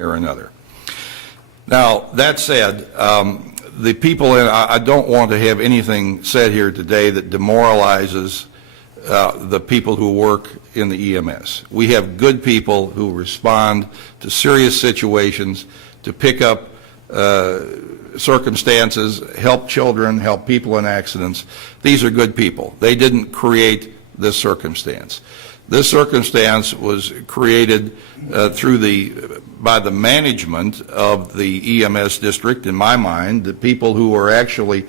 or another. Now, that said, the people I don't want to have anything said here today that demoralizes the people who work in the EMS. We have good people who respond to serious situations, to pick up circumstances, help children, help people in accidents. These are good people. They didn't create this circumstance. This circumstance was created by the management of the EMS district, in my mind, the people who were actually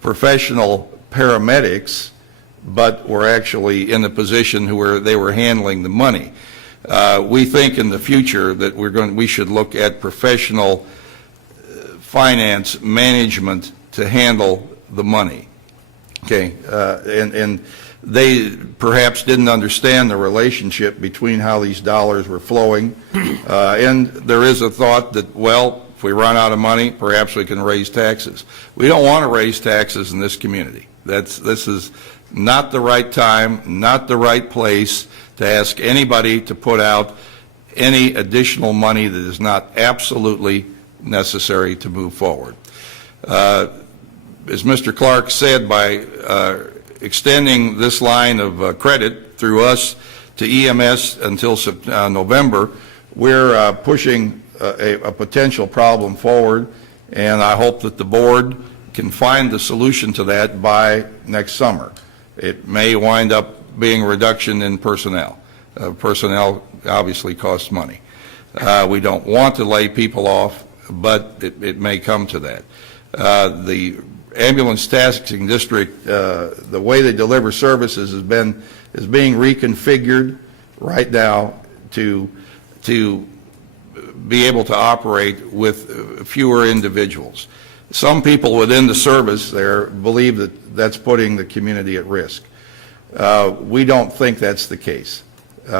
professional paramedics, but were actually in the position where they were handling the money. We think in the future that we should look at professional finance management to handle the money. Okay, and they perhaps didn't understand the relationship between how these dollars were flowing, and there is a thought that, well, if we run out of money, perhaps we can raise taxes. We don't want to raise taxes in this community. This is not the right time, not the right place to ask anybody to put out any additional money that is not absolutely necessary to move forward. As Mr. Clark said, by extending this line of credit through us to EMS until November, we're pushing a potential problem forward, and I hope that the board can find the solution to that by next summer. It may wind up being a reduction in personnel. Personnel obviously costs money. We don't want to lay people off, but it may come to that. The ambulance taxing district, the way they deliver services is being reconfigured right now to be able to operate with fewer individuals. Some people within the service there believe that that's putting the community at risk. We don't think that's the case.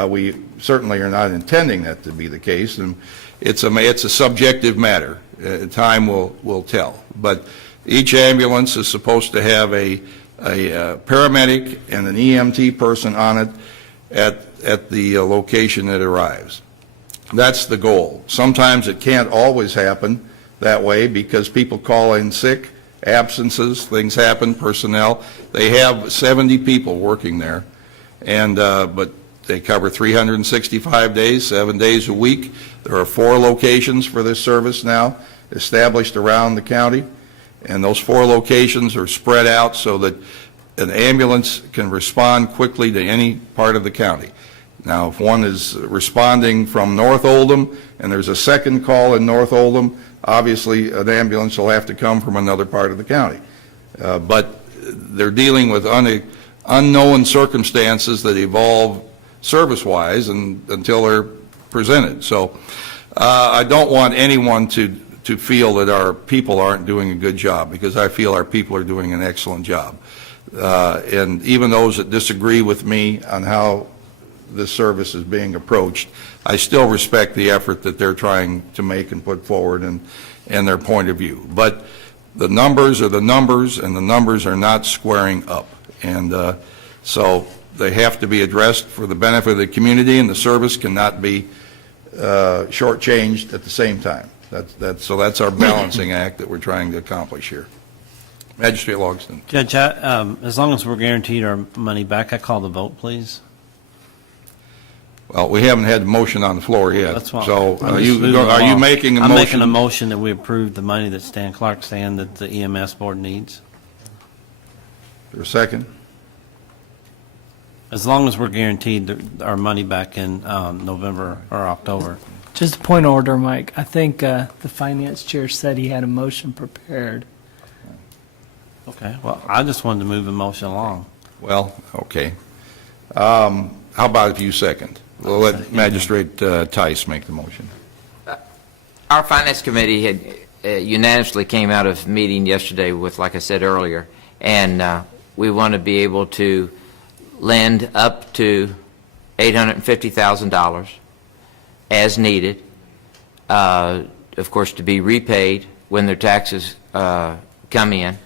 We certainly are not intending that to be the case, and it's a subjective matter. Time will tell. But each ambulance is supposed to have a paramedic and an EMT person on it at the location it arrives. That's the goal. Sometimes it can't always happen that way because people call in sick, absences, things happen, personnel. They have 70 people working there, and but they cover 365 days, 7 days a week. There are 4 locations for this service now established around the county, and those 4 locations are spread out so that an ambulance can respond quickly to any part of the county. Now, if one is responding from North Oldham and there's a second call in North Oldham, obviously an ambulance will have to come from another part of the county. But they're dealing with unknown circumstances that evolve service-wise until they're presented. So I don't want anyone to feel that our people aren't doing a good job, because I feel our people are doing an excellent job. And even those that disagree with me on how this service is being approached, I still respect the effort that they're trying to make and put forward and their point of view. But the numbers are the numbers, and the numbers are not squaring up. And so they have to be addressed for the benefit of the community, and the service cannot be shortchanged at the same time. So that's our balancing act that we're trying to accomplish here. Magistrate Logston. Judge, as long as we're guaranteed our money back, I call the vote, please. Well, we haven't had the motion on the floor yet. That's what, so are you making a motion? I'm making a motion that we approve the money that Stan Clark's saying that the EMS board needs. For a second? As long as we're guaranteed our money back in November or October. Just a point of order, Mike. I think the finance chair said he had a motion prepared. Okay. Well, I just wanted to move the motion along. Well, okay. How about if you second? We'll let Magistrate Tice make the motion. Our Finance Committee had unanimously came out of meeting yesterday with, like I said earlier, and we want to be able to lend up to $850,000 as needed, of course, to be repaid when their taxes come in,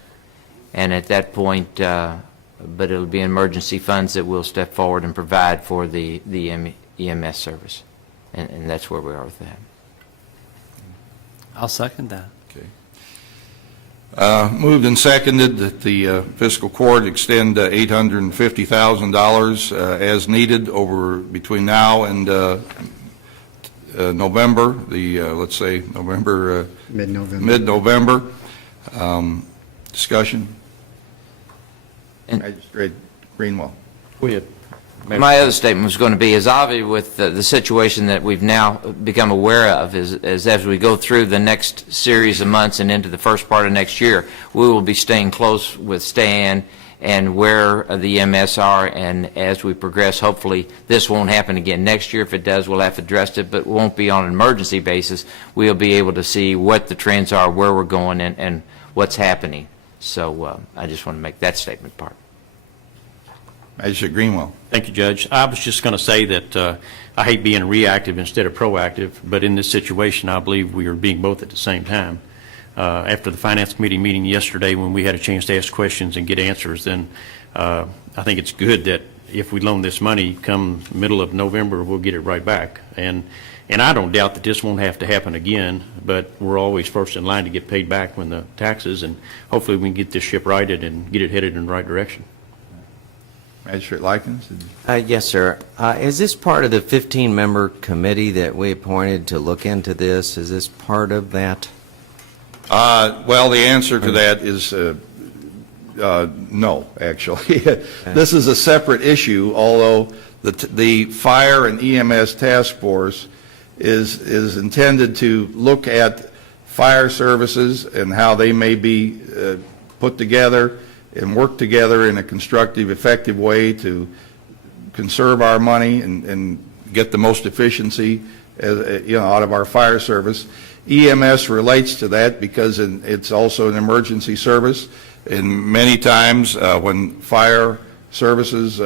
and at that point, but it'll be emergency funds that we'll step forward and provide for the EMS service, and that's where we are with that. I'll second that. Moved and seconded that the fiscal court extend $850,000 as needed over between now and November, let's say November, Mid-November. mid-November. Discussion? And- Magistrate Greenwell. My other statement was going to be, as obvious with the situation that we've now become aware of, is as we go through the next series of months and into the first part of next year, we will be staying close with Stan and where the EMS are, and as we progress, hopefully this won't happen again next year. If it does, we'll have to address it, but it won't be on an emergency basis. We'll be able to see what the trends are, where we're going, and what's happening. So I just want to make that statement part. Magistrate Greenwell. Thank you, Judge. I was just going to say that I hate being reactive instead of proactive, but in this situation, I believe we are being both at the same time. After the Finance Committee meeting yesterday, when we had a chance to ask questions and get answers, then I think it's good that if we loan this money, come middle of November, we'll get it right back. And I don't doubt that this won't have to happen again, but we're always first in line to get paid back when the taxes, and hopefully we can get this ship righted and get it headed in the right direction. Magistrate Likens. Yes, sir. Is this part of the 15-member committee that we appointed to look into this? Is this part of that? Well, the answer to that is no, actually. This is a separate issue, although the Fire and EMS Task Force is intended to look at fire services and how they may be put together and work together in a constructive, effective way to conserve our money and get the most efficiency out of our fire service. EMS relates to that because it's also an emergency service, and many times when fire services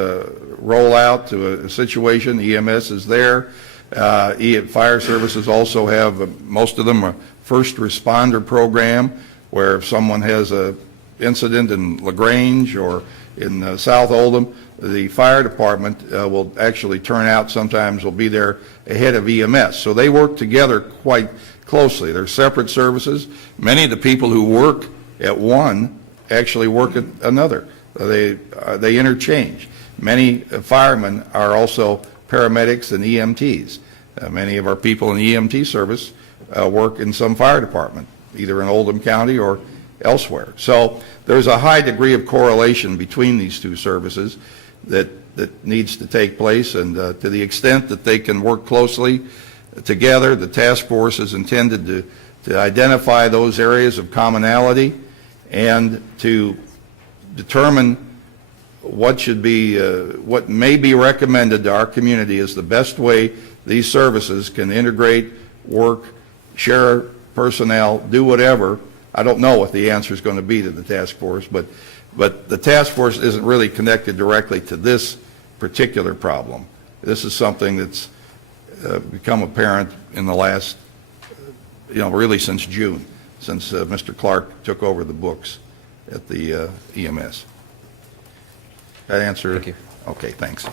roll out to a situation, EMS is there. Fire services also have, most of them, a first responder program where if someone has a incident in LaGrange or in South Oldham, the fire department will actually turn out, sometimes will be there ahead of EMS. So they work together quite closely. They're separate services. Many of the people who work at one actually work at another. They interchange. Many firemen are also paramedics and EMTs. Many of our people in the EMT service work in some fire department, either in Oldham County or elsewhere. So there's a high degree of correlation between these two services that needs to take place, and to the extent that they can work closely together, the task force is intended to identify those areas of commonality and to determine what may be recommended to our community as the best way these services can integrate, work, share personnel, do whatever. I don't know what the answer is going to be to the task force, but the task force isn't really connected directly to this particular problem. This is something that's become apparent in the last, really since June, since Mr. Clark took over the books at the EMS. That answer? Thank you. Okay, thanks.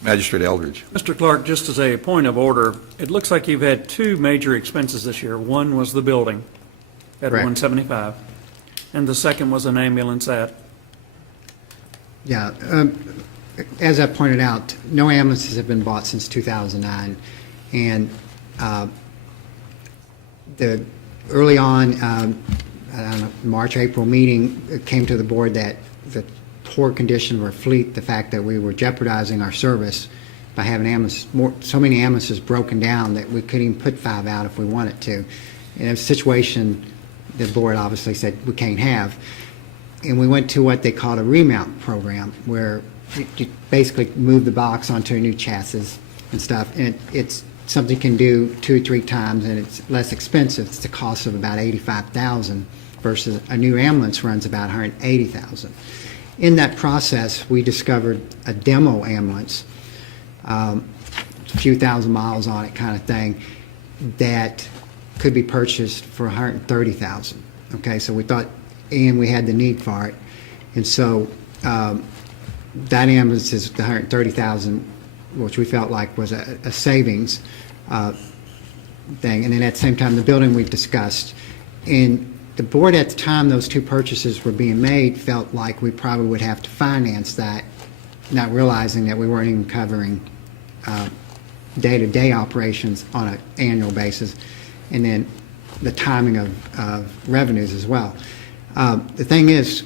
Magistrate Eldridge. Mr. Clark, just as a point of order, it looks like you've had two major expenses this year. One was the building at Correct. 175, and the second was an ambulance at. Yeah, as I pointed out, no ambulances have been bought since 2009, and the early on, I don't know, March, April meeting, it came to the board that the poor condition of our fleet, the fact that we were jeopardizing our service by having so many ambulances broken down that we couldn't even put 5 out if we wanted to. In a situation the board obviously said we can't have. And we went to what they called a remount program, where you basically move the box onto a new chassis and stuff. And it's something you can do 2 or 3 times, and it's less expensive. It's the cost of about $85,000 versus a new ambulance runs about $180,000. In that process, we discovered a demo ambulance, a few thousand miles on it kind of thing, that could be purchased for $130,000. Okay, so we thought, and we had the need for it, and so that ambulance is the $130,000, which we felt like was a savings. thing. And then at the same time, the building we've discussed. And the board at the time those two purchases were being made felt like we probably would have to finance that, not realizing that we weren't even covering day-to-day operations on an annual basis, and then the timing of revenues as well. The thing is,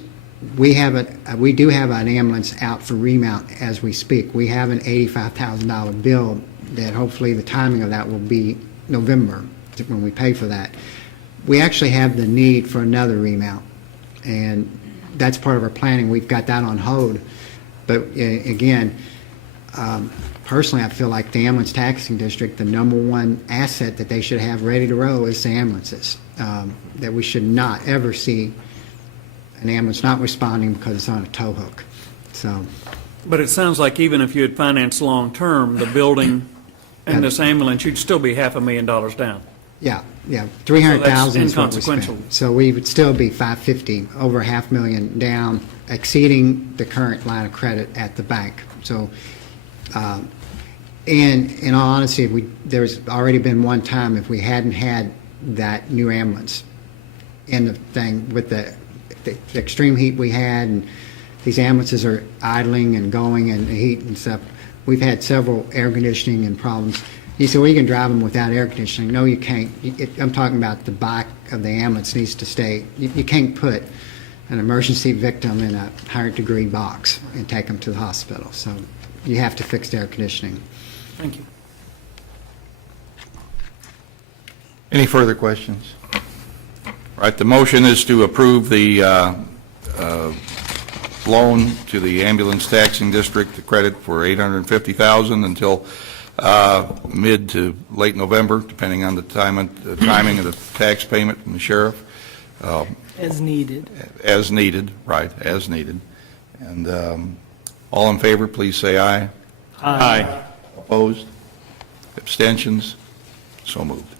we do have an ambulance out for remount as we speak. We have an $85,000 bill that hopefully the timing of that will be November when we pay for that. We actually have the need for another remount, and that's part of our planning. We've got that on hold. But again, personally, I feel like the ambulance taxing district, the number one asset that they should have ready to roll is the ambulances. That we should not ever see an ambulance not responding because it's on a tow hook. So, But it sounds like even if you had financed long-term, the building and this ambulance, you'd still be $500,000 down. yeah, 300,000 is what we inconsequential. spent. So we would still be 550, over $500,000 down, exceeding the current line of credit at the bank. So, and in all honesty, there's already been one time if we hadn't had that new ambulance in the thing with the extreme heat we had, and these ambulances are idling and going and the heat and stuff. We've had several air conditioning and problems. You say, well, you can drive them without air conditioning. No, you can't. I'm talking about the back of the ambulance needs to stay. You can't put an emergency victim in a 100-degree box and take them to the hospital. So you have to fix the air conditioning. Thank you. Any further questions? All right, the motion is to approve the loan to the ambulance taxing district, the credit for $850,000 until mid to late November, depending on the timing of the tax payment from the sheriff. As needed. As needed, right, as needed. And all in favor, please say aye. Aye. Opposed? Abstentions? So moved.